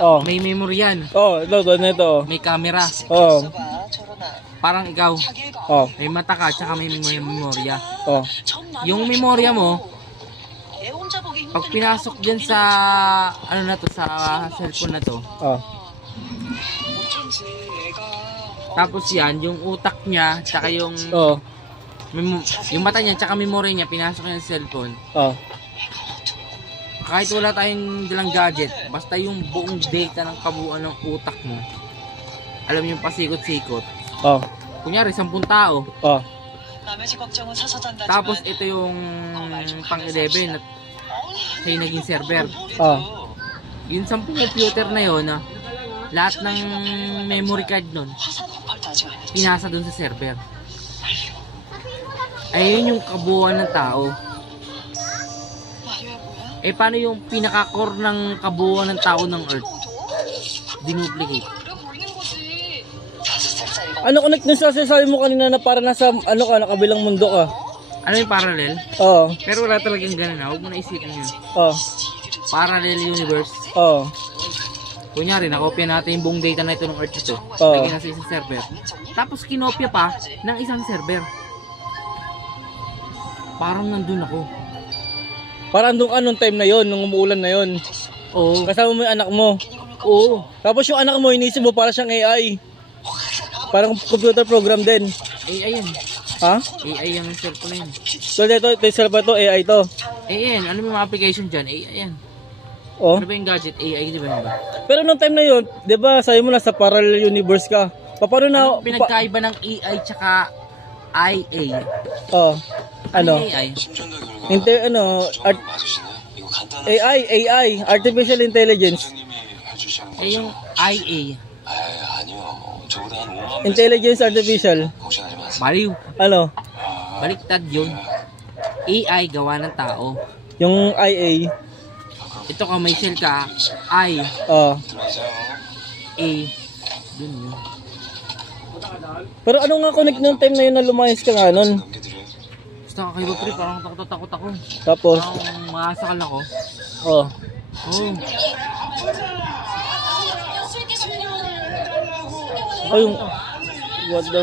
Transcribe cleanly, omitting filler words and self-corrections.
Oh. May memory yan. Oh, ito. May camera. Oh. Parang ikaw. Oh. May mata ka, tsaka may memorya. Oh. Yung memorya mo, pag pinasok dyan sa, ano na to, sa cellphone na to, Oh. tapos yan, yung utak niya, tsaka yung, Oh. yung mata niya, tsaka memory niya, pinasok niya sa cellphone. Oh. Kahit wala tayong dalang gadget, basta yung buong data ng kabuuan ng utak mo, alam yung pasikot-sikot. Oh. Kunyari, 10 tao. Oh. Tapos ito yung pang-11 at siya yung naging server. Oh. Yung 10 computer na yun, lahat ng memory card nun, pinasa dun sa server. Ayun yung kabuuan ng tao. Eh paano yung pinaka-core ng kabuuan ng tao ng Earth? Dinuplicate. Ano connect nung sasabi mo kanina na para nasa ano ka, nakabilang mundo ka? Ano yung parallel? Oo. Pero wala talagang ganun na. Huwag mo na isipin yun. Oh. Parallel universe. Oh. Kunyari, nakopya natin yung buong data na ito ng Earth ito. Oo. Lagyan nasa isang server. Tapos kinopya pa ng isang server. Parang nandun ako. Para andun ka nung time na yon, nung umuulan na yon. Oo. Kasama mo yung anak mo. Oo. Tapos yung anak mo, inisip mo para siyang AI. Parang computer program din. AI yan. Ha? AI yung cellphone na yun. So ito cellphone to, AI to. AI yan. Ano yung mga application dyan? AI yan. Oh. Ano ba yung gadget? AI, di ba yun ba? Pero nung time na yon, 'di ba, sabi mo nasa parallel universe ka. Paano na Ano pinagkaiba ng AI tsaka IA? Oh. Ano? AI? AI, artificial intelligence. Eh yung IA. Intelligence artificial. Baliw. Ano? Baliktad yun. AI gawa ng tao. Yung IA. Ito ka, may shell ka. I. Oh. A. Dun yun. Pero ano nga connect nung time na yun na lumayas ka nga nun? Basta ka kay Rupri, parang takot ako. Tapos, Parang makasakal ako. oh. Oo. Ay, yung, what the?